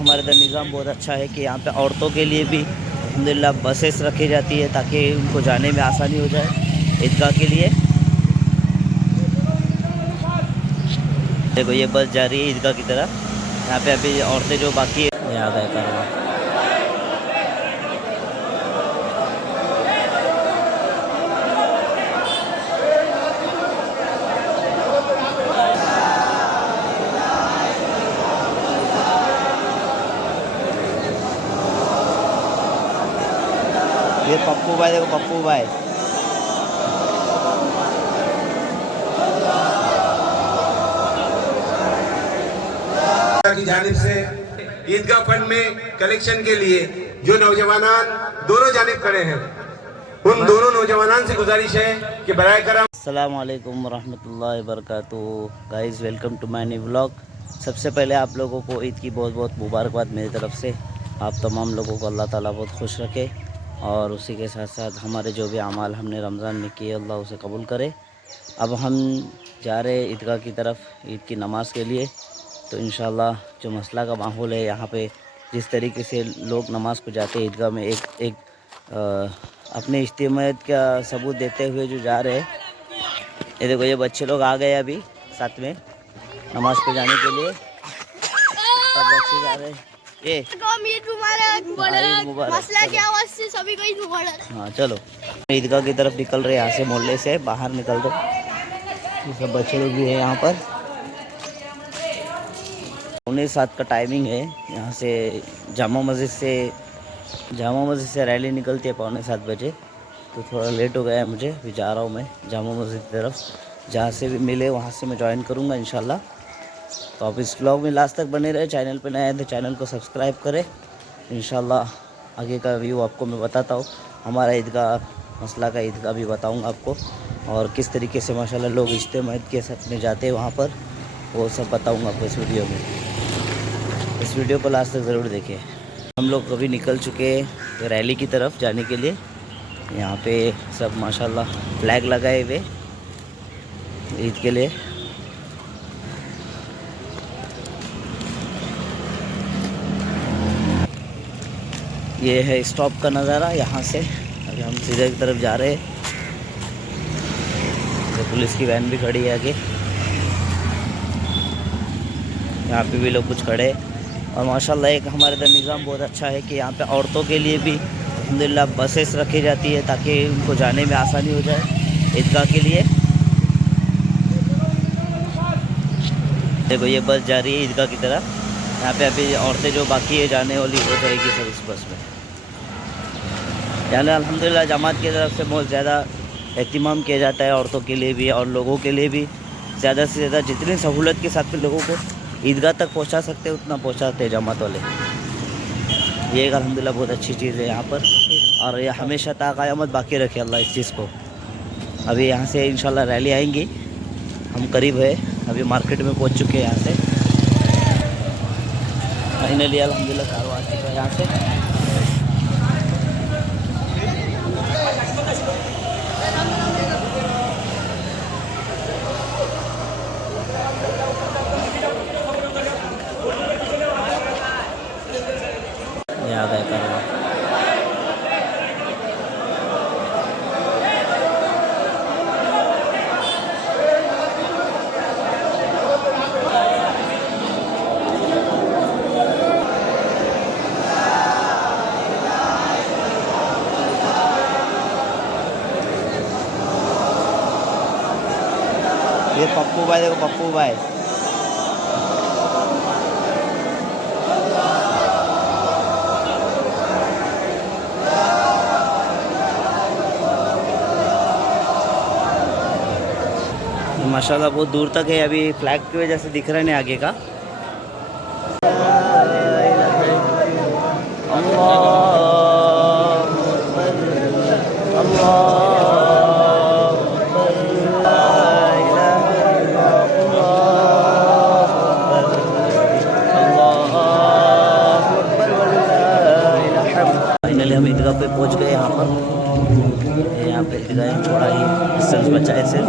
ہمارے ادھر نظام بہت اچھا ہے کہ یہاں پہ عورتوں کے لیے بھی الحمدللہ بسیز رکھی جاتی ہے تاکہ ان کو جانے میں آسانی ہو جائے عیدگاہ کے لیے۔ دیکھو یہ بس جا رہی ہے عیدگاہ کی طرف، یہاں پہ ابھی عورتیں جو باقی ہے یہاں گئے کروا۔ یہ پپو بھائی، دیکھو پپو بھائی، کی جانب سے عیدگاہ فنڈ میں کلیکشن کے لیے جو نوجوانان دونوں جانب کھڑے ہیں ان دونوں نوجوانان سے گزارش ہے کہ برائے کرم۔ السلام علیکم ورحمۃ اللہ وبرکاتہ۔ Guys welcome to my new vlog. سب سے پہلے آپ لوگوں کو عید کی بہت بہت مبارکباد میری طرف سے۔ آپ تمام لوگوں کو اللہ تعالیٰ بہت خوش رکھے اور اسی کے ساتھ ساتھ ہمارے جو بھی اعمال ہم نے رمضان میں کیے اللہ اسے قبول کرے۔ اب ہم جا رہے عیدگاہ کی طرف عید کی نماز کے لیے، تو انشاءاللہ جو مسئلہ کا ماحول ہے یہاں پہ، جس طریقے سے لوگ نماز کو جاتے ہیں عیدگاہ میں، ایک اپنے اجتماعیت کا ثبوت دیتے ہوئے جو جا رہے ہیں۔ یہ دیکھو یہ بچے لوگ آ گئے ابھی ساتھ میں نماز پہ جانے کے لیے، سب بچے جا رہے ہیں۔ ہاں چلو عیدگاہ کی طرف نکل رہے، یہاں سے محلے سے باہر نکل رہے، یہ سب بچے لوگ بھی ہیں یہاں پر۔ 7:15 کا ٹائمنگ ہے، یہاں سے جامع مسجد سے ریلی نکلتی ہے 7:15 بجے، تو تھوڑا لیٹ ہو گیا ہے مجھے، ابھی جا رہا ہوں میں جامع مسجد کی طرف، جہاں سے بھی ملے وہاں سے میں جوائن کروں گا انشاءاللہ۔ تو آپ اس ولاگ میں لاسٹ تک بنے رہے، چینل پہ نئے ہیں تو چینل کو سبسکرائب کریں۔ انشاءاللہ آگے کا ویو آپ کو میں بتاتا ہوں، ہمارا عیدگاہ مسئلہ کا عیدگاہ بھی بتاؤں گا آپ کو، اور کس طریقے سے ماشاءاللہ لوگ اجتماعیت کے ساتھ میں جاتے ہیں وہاں پر، وہ سب بتاؤں گا آپ کو اس ویڈیو میں۔ اس ویڈیو کو لاسٹ تک ضرور دیکھیں۔ ہم لوگ ابھی نکل چکے ہیں ریلی کی طرف جانے کے لیے، یہاں پہ سب ماشاءاللہ فلیگ لگائے ہوئے عید کے لیے۔ یہ ہے اسٹاپ کا نظارہ یہاں سے، ابھی ہم سیدھے کی طرف جا رہے ہیں، پولیس کی وین بھی کھڑی ہے آگے، یہاں پہ بھی لوگ کچھ کھڑے ہیں۔ اور ماشاءاللہ ایک ہمارے ادھر نظام بہت اچھا ہے کہ یہاں پہ عورتوں کے لیے بھی الحمدللہ بسیز رکھی جاتی ہے تاکہ ان کو جانے میں آسانی ہو جائے عیدگاہ کے لیے۔ دیکھو یہ بس جا رہی ہے عیدگاہ کی طرف، یہاں پہ ابھی عورتیں جو باقی ہے جانے والی ہو جائے گی سب اس بس میں۔ یعنی الحمدللہ جماعت کی طرف سے بہت زیادہ اہتمام کیا جاتا ہے عورتوں کے لیے بھی اور لوگوں کے لیے بھی، زیادہ سے زیادہ جتنی سہولت کے ساتھ میں لوگوں کو عیدگاہ تک پہنچا سکتے ہیں اتنا پہنچاتے ہیں جماعت والے۔ یہ ایک الحمدللہ بہت اچھی چیز ہے یہاں پر، اور یہ ہمیشہ تا قیامت باقی رکھے اللہ اس چیز کو۔ ابھی یہاں سے انشاءاللہ ریلی آئیں گی، ہم قریب ہے، ابھی مارکیٹ میں پہنچ چکے ہیں یہاں سے، فائنلی الحمدللہ کارواں آ چکا ہے یہاں سے۔ یہ آ گئے کارواں۔ یہ پپو بھائی، دیکھو پپو بھائی، ماشاءاللہ بہت دور تک ہے، ابھی فلیگ کی وجہ سے دکھ رہا نہیں آگے کا۔ فائنلی ہم عیدگاہ پہ پہنچ گئے، یہاں پر یہاں پہ عیدگاہ تھوڑا ہی ڈسٹینس بچا ہے صرف۔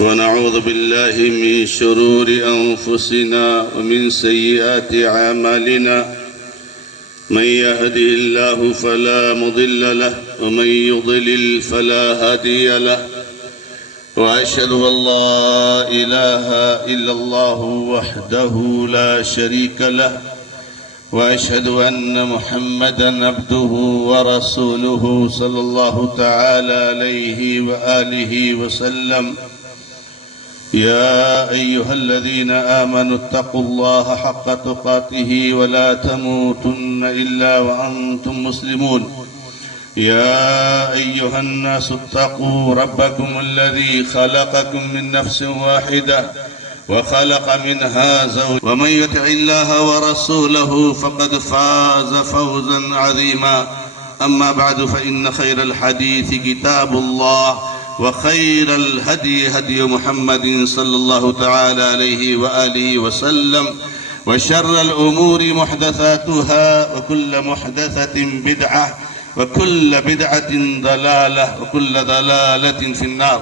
ونعوذ بالله من شرور أنفسنا ومن سيئات أعمالنا من يهده الله فلا مضل له ومن يضلل فلا هادي له وأشهد أن لا إله إلا الله وحده لا شريك له وأشهد أن محمدًا عبده ورسوله صلى الله تعالى عليه وآله وسلم يا أيها الذين آمنوا اتقوا الله حق تقاته ولا تموتن إلا وأنتم مسلمون يا أيها الناس اتقوا ربكم الذي خلقكم من نفس واحدة وخلق منها زوجها ومن يطع الله ورسوله فقد فاز فوزا عظيما أما بعد فإن خير الحديث كتاب الله وخير الهدي هدي محمد صلى الله تعالى عليه وآله وسلم وشر الأمور محدثاتها وكل محدثة بدعة وكل بدعة ضلالة وكل ضلالة في النار.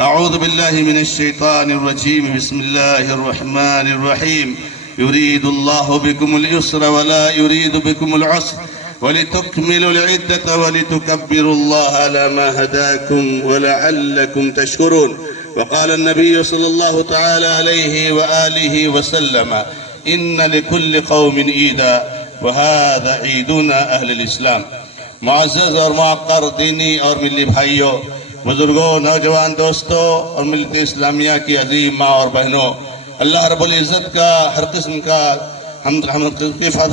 أعوذ بالله من الشيطان الرجيم. بسم الله الرحمن الرحيم. يريد الله بكم اليسر ولا يريد بكم العسر ولتكملوا العدة ولتكبروا الله على ما هداكم ولعلكم تشكرون. وقال النبي صلى الله تعالى عليه وآله وسلم إن لكل قوم عيدا وهذا عيدنا أهل الإسلام. معزز اور معقر دینی اور ملی بھائیوں، بزرگوں، نوجوان دوستوں اور ملت اسلامیہ کی عظیم ماں اور بہنوں، اللہ رب العزت کا ہر قسم کا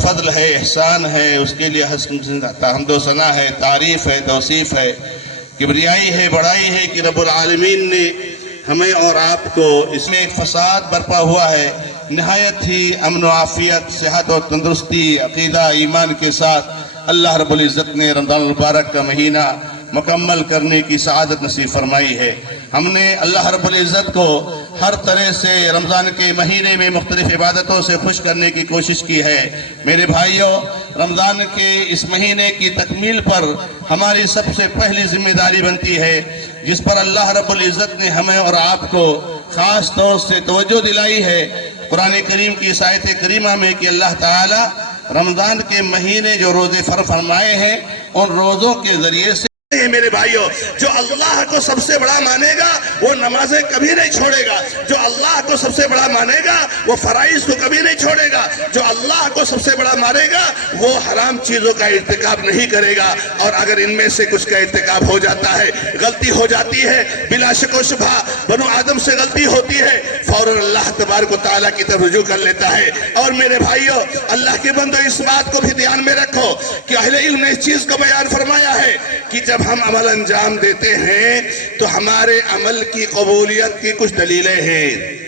فضل ہے، احسان ہے، اس کے لیے حمد و ثنا ہے، تعریف ہے، توصیف ہے، کبریائی ہے، بڑائی ہے کہ رب العالمین نے ہمیں اور آپ کو اس میں ایک فساد برپا ہوا ہے، نہایت ہی امن و عافیت، صحت و تندرستی، عقیدہ، ایمان کے ساتھ اللہ رب العزت نے رمضان المبارک کا مہینہ مکمل کرنے کی سعادت نصیب فرمائی ہے. ہم نے اللہ رب العزت کو ہر طرح سے رمضان کے مہینے میں مختلف عبادتوں سے خوش کرنے کی کوشش کی ہے. میرے بھائیوں، رمضان کے اس مہینے کی تکمیل پر ہماری سب سے پہلی ذمہ داری بنتی ہے، جس پر اللہ رب العزت نے ہمیں اور آپ کو خاص طور سے توجہ دلائی ہے قرآن کریم کی اس آیت کریمہ میں کہ اللہ تعالی رمضان کے مہینے جو روزے فرمائے ہیں ان روزوں کے ذریعے سے میرے بھائیوں، جو اللہ کو سب سے بڑا مانے گا وہ نمازیں کبھی نہیں چھوڑے گا، جو اللہ کو سب سے بڑا مانے گا وہ فرائض کو کبھی نہیں چھوڑے گا، جو اللہ کو سب سے بڑا مانے گا وہ حرام چیزوں کا ارتکاب نہیں کرے گا. اور اگر ان میں سے کچھ کا ارتکاب ہو جاتا ہے، غلطی ہو جاتی ہے، بلا شک و شبہ بنو آدم سے غلطی ہوتی ہے، فوراً اللہ تبارک و تعالیٰ کی طرف رجوع کر لیتا ہے. اور میرے بھائیوں، اللہ کے بندو، اس بات کو بھی دھیان میں رکھو کہ اہل علم نے اس چیز کو بیان فرمایا ہے کہ جب ہم عمل انجام دیتے ہیں تو ہمارے عمل کی قبولیت کی کچھ دلیلیں ہیں.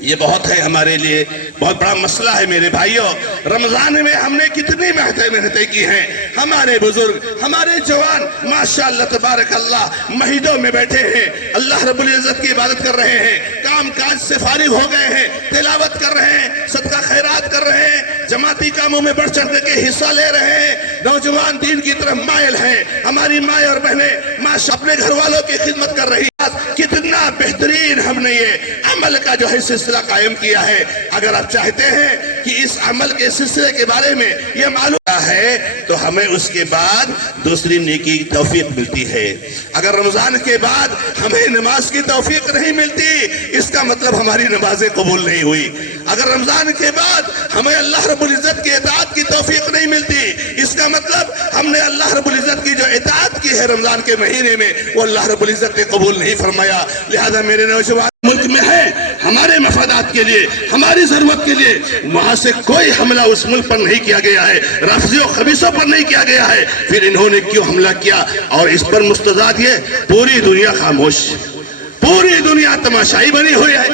یہ بہت ہے ہمارے لیے بہت بڑا مسئلہ ہے میرے بھائیوں. رمضان میں ہم نے کتنی محنتیں کی ہیں. ہمارے بزرگ، ہمارے جوان ماشاءاللہ تبارک اللہ مسجدوں میں بیٹھے ہیں، اللہ رب العزت کی عبادت کر رہے ہیں، کام کاج سے فارغ ہو گئے ہیں، تلاوت کر رہے ہیں، صدقہ خیرات کر رہے ہیں، جماعتی کاموں میں بڑھ چڑھ کے حصہ لے رہے ہیں. نوجوان دین کی طرف مائل ہیں. ہماری مائیں اور بہنیں ماشاء اپنے گھر والوں کی خدمت کر رہی ہیں. کتنا بہترین ہم نے یہ عمل کا جو ہے سلسلہ قائم کیا ہے. اگر آپ چاہتے ہیں کہ اس عمل کے سلسلے کے بارے میں یہ معلوم ہے تو ہمیں اس کے بعد دوسری نیکی کی توفیق ملتی ہے. اگر رمضان کے بعد ہمیں نماز کی توفیق نہیں ملتی، اس کا مطلب ہماری نمازیں قبول نہیں ہوئی. اگر رمضان کے بعد ہمیں اللہ رب العزت کی اطاعت کی توفیق نہیں ملتی، اس کا مطلب ہم نے اللہ رب العزت کی جو اطاعت کی ہے رمضان کے مہینے میں وہ اللہ رب العزت نے قبول نہیں فرمایا. لہذا میرے نوجوان ملک میں ہے ہمارے مفادات کے لیے، ہماری ضرورت کے لیے، وہاں سے کوئی حملہ اس ملک پر نہیں کیا گیا ہے، رافضیوں خبیثوں پر نہیں کیا گیا ہے. پھر انہوں نے کیوں حملہ کیا؟ اور اس پر مستضاد یہ پوری دنیا خاموش، پوری دنیا تماشائی بنی ہوئی ہے.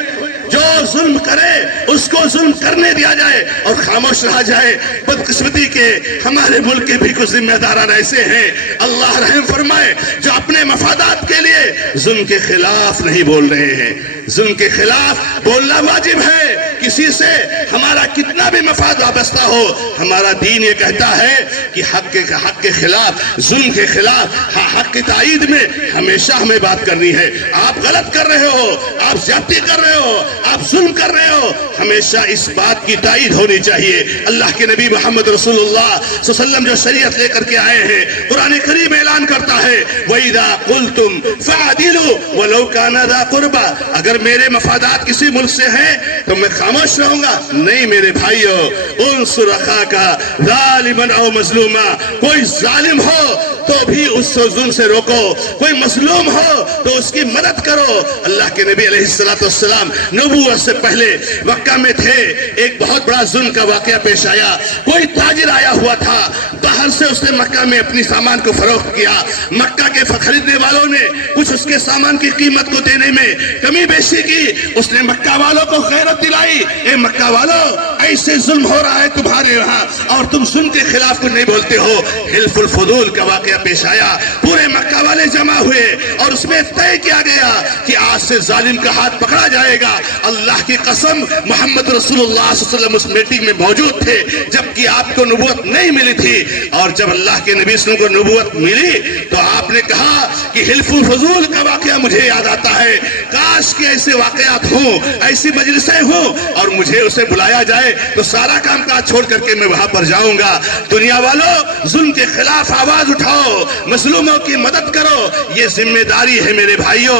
جو ظلم کرے اس کو ظلم کرنے دیا جائے اور خاموش رہا جائے. بدقسمتی کے ہمارے ملک کے بھی کچھ ذمہ داران ایسے ہیں، اللہ رحم فرمائے، جو اپنے مفادات کے لیے ظلم کے خلاف نہیں بول رہے ہیں. ظلم کے خلاف بولنا واجب ہے. کسی سے ہمارا کتنا بھی مفاد وابستہ ہو، ہمارا دین یہ کہتا ہے کہ حق کے خلاف، ظلم کے خلاف، حق کی تائید میں ہمیشہ ہمیں بات کرنی ہے. آپ غلط کر رہے ہو، آپ زیادتی کر رہے ہو، آپ ظلم کر رہے ہو، ہمیشہ اس بات کی تائید ہونی چاہیے. اللہ کے نبی محمد رسول اللہ صلی اللہ علیہ وسلم جو شریعت لے کر کے آئے ہیں، قرآن کریم اعلان کرتا ہے وَإِذَا قُلْتُمْ فَعَدِلُوا وَلَوْ كَانَ ذَا قُرْبَى. اگر میرے مفادات کسی ملک سے ہیں تو میں خاموش رہوں گا؟ نہیں میرے بھائیو. انصر اخاک ظالما او مظلوما. کوئی ظالم ہو تو بھی اس ظلم سے روکو، کوئی مظلوم ہو تو اس کی مدد کرو. اللہ کے نبی علیہ السلام نبوت سے پہلے مکہ میں تھے. ایک بہت بڑا ظلم کا واقعہ پیش آیا. کوئی تاجر آیا ہوا تھا، باہر سے اس نے مکہ میں اپنی سامان کو فروخت کیا. مکہ کے خریدنے والوں نے کچھ اس کے سامان کی قیمت کو دینے میں کمی بیشی کی. اس نے مکہ والوں کو غیرت دلائی، اے مکہ والوں، ایسے ظلم ہو رہا ہے تمہارے یہاں اور تم ظلم کے خلاف کچھ نہیں بولتے ہو. حلف الفضول کا واقعہ پیش آیا. پورے مکہ والے جمع ہوئے اور اس میں طے کیا گیا کہ آج سے ظالم کا ہاتھ پکڑا جائے گا. اللہ کی قسم، محمد رسول اللہ صلی اللہ علیہ وسلم اس میٹنگ میں موجود تھے جبکہ آپ کو نبوت نہیں ملی تھی. اور جب اللہ کے نبی صلی اللہ علیہ وسلم کو نبوت ملی تو آپ نے کہا کہ حلف الفضول کا واقعہ مجھے یاد آتا ہے. کاش کہ ایسے واقعات ہوں، ایسی مجلسیں ہوں اور مجھے اسے بلایا جائے تو سارا کام کاج چھوڑ کر کے میں وہاں پر جاؤں گا. دنیا والوں، ظلم کے خلاف آواز اٹھاؤ، مظلوموں کی مدد کرو. یہ ذمہ داری ہے میرے بھائیوں.